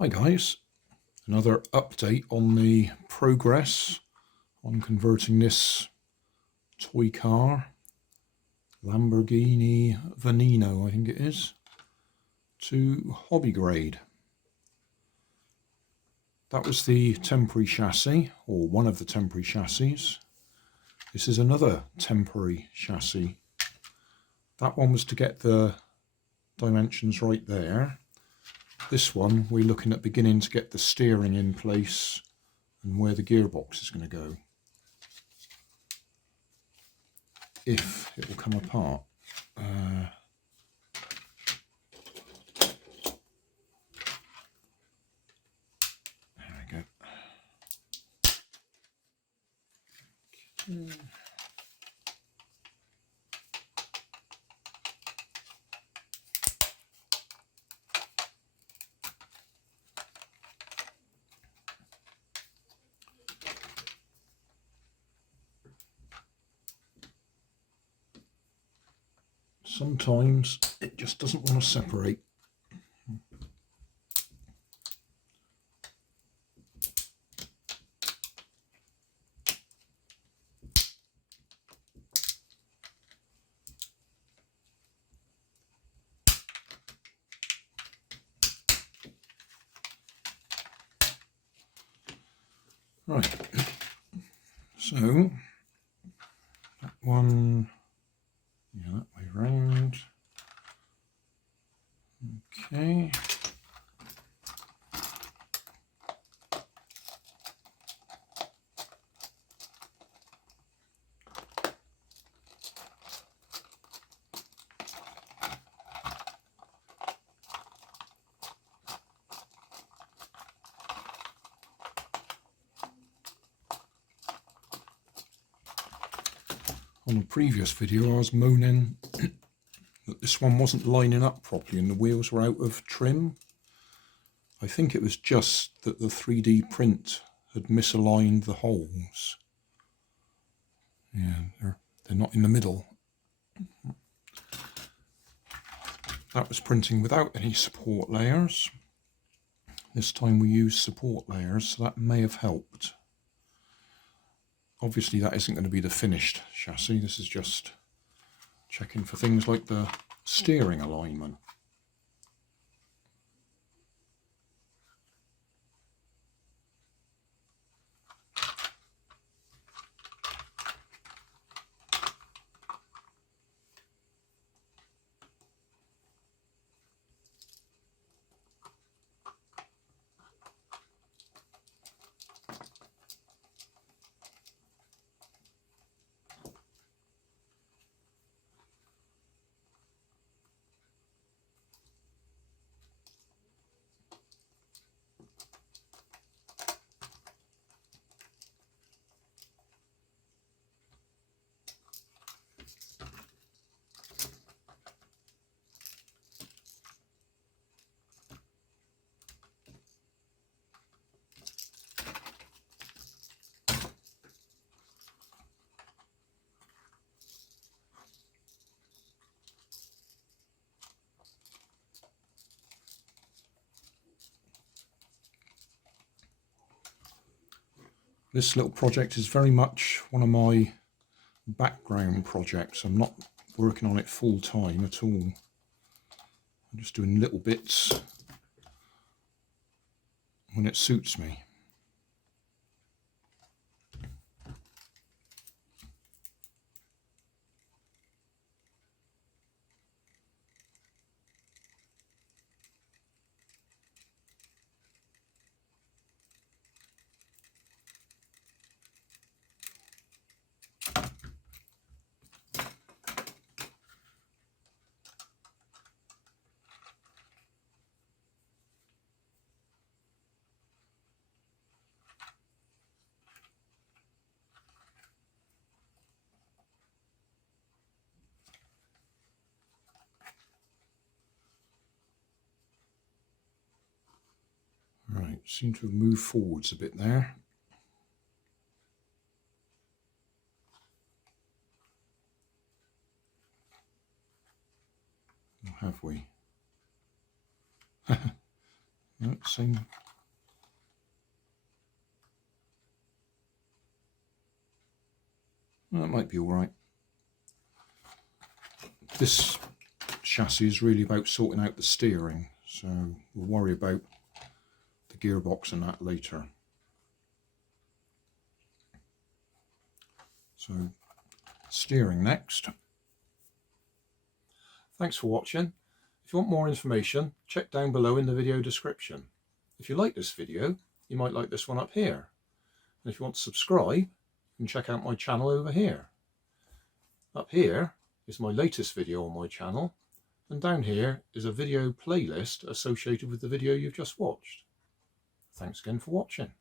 Hi guys, another update on the progress on converting this toy car, Lamborghini Veneno I think it is, to hobby grade. That was the temporary chassis, or one of the temporary chassis. This is another temporary chassis. That one was to get the dimensions right there. This one we're looking at beginning to get the steering in place and where the gearbox is going to go, if it will come apart. There we go. Okay. Sometimes it just doesn't want to separate. Right, so that one, yeah, that way round. Okay. On a previous video I was moaning that this one wasn't lining up properly and the wheels were out of trim. I think it was just that the 3D print had misaligned the holes. Yeah, they're not in the middle. That was printing without any support layers. This time we used support layers, so that may have helped. Obviously that isn't going to be the finished chassis, this is just checking for things like the steering alignment. This little project is very much one of my background projects. I'm not working on it full time at all. I'm just doing little bits when it suits me. Right, seem to have moved forwards a bit there. Or have we? Same. That might be all right. This chassis is really about sorting out the steering, so we'll worry about the gearbox and that later. So steering next. Thanks for watching. If you want more information, check down below in the video description. If you like this video, you might like this one up here. And if you want to subscribe, you can check out my channel over here. Up here is my latest video on my channel, and down here is a video playlist associated with the video you've just watched. Thanks again for watching.